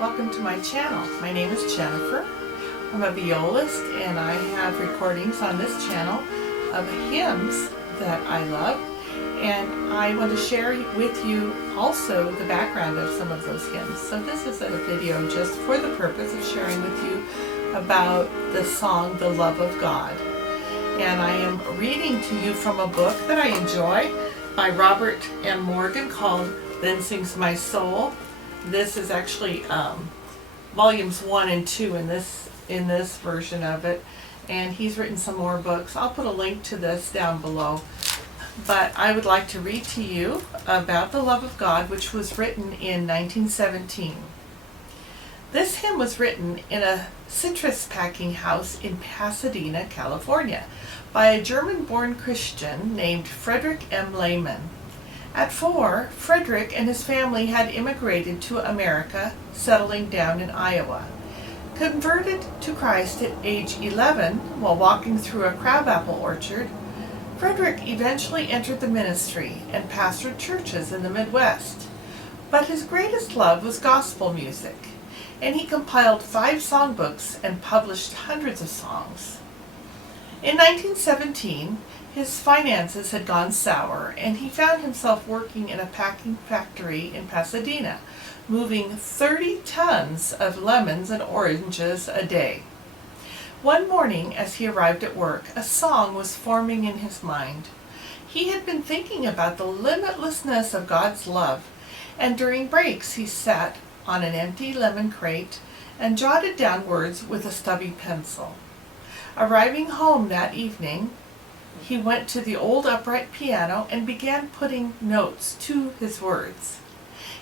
welcome to my channel. My name is Jennifer. I'm a violist and I have recordings on this channel of hymns that I love, and I want to share with you also the background of some of those hymns. So this is a video just for the purpose of sharing with you about the song The Love of God. And I am reading to you from a book that I enjoy by Robert M. Morgan called Then Sings My Soul. This is actually volumes 1 and 2 in this version of it, and he's written some more books. I'll put a link to this down below. But I would like to read to you about The Love of God, which was written in 1917. This hymn was written in a citrus packing house in Pasadena, California, by a German-born Christian named Frederick M. Lehman. At 4, Frederick and his family had immigrated to America, settling down in Iowa. Converted to Christ at age 11 while walking through a crabapple orchard, Frederick eventually entered the ministry and pastored churches in the Midwest. But his greatest love was gospel music, and he compiled 5 songbooks and published hundreds of songs. In 1917, his finances had gone sour, and he found himself working in a packing factory in Pasadena, moving 30 tons of lemons and oranges a day. One morning, as he arrived at work, a song was forming in his mind. He had been thinking about the limitlessness of God's love, and during breaks he sat on an empty lemon crate and jotted down words with a stubby pencil. Arriving home that evening, he went to the old upright piano and began putting notes to his words.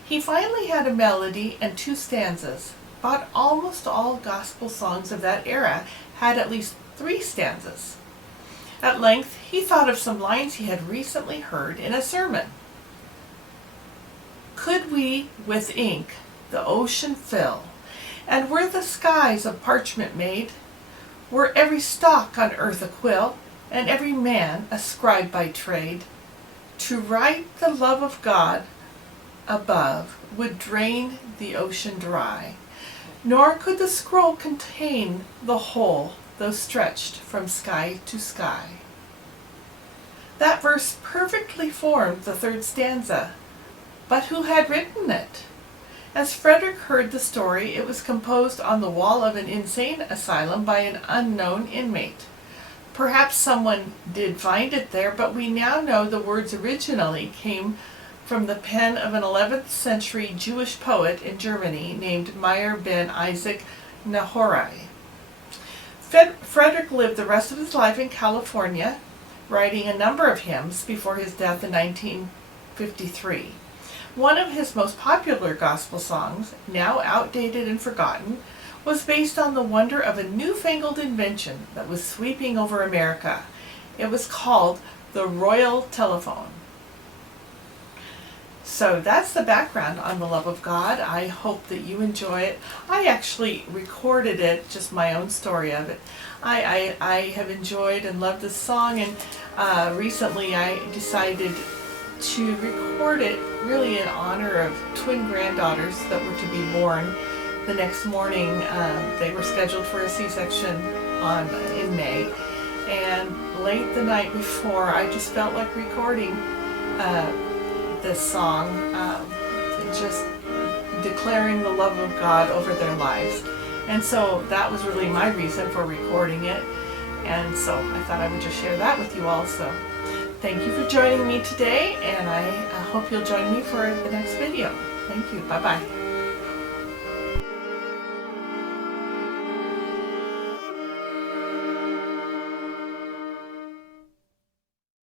He finally had a melody and 2 stanzas, but almost all gospel songs of that era had at least 3 stanzas. At length, he thought of some lines he had recently heard in a sermon. Could we with ink the ocean fill, and were the skies of parchment made, were every stalk on earth a quill, and every man a scribe by trade, to write the love of God above would drain the ocean dry, nor could the scroll contain the whole, though stretched from sky to sky. That verse perfectly formed the 3rd stanza, but who had written it? As Frederick heard the story, it was composed on the wall of an insane asylum by an unknown inmate. Perhaps someone did find it there, but we now know the words originally came from the pen of an 11th century Jewish poet in Germany named Meyer ben Isaac Nehorai. Frederick lived the rest of his life in California, writing a number of hymns before his death in 1953. One of his most popular gospel songs, now outdated and forgotten, was based on the wonder of a newfangled invention that was sweeping over America. It was called the Royal Telephone. So that's the background on The Love of God. I hope that you enjoy it. I actually recorded it, just my own story of it. I have enjoyed and loved this song, and recently I decided to record it really in honor of twin granddaughters that were to be born the next morning. They were scheduled for a C-section in May, and late the night before I just felt like recording this song, just declaring the love of God over their lives. And so that was really my reason for recording it, and so I thought I would just share that with you also. Thank you for joining me today, and I hope you'll join me for the next video. Thank you. Bye-bye.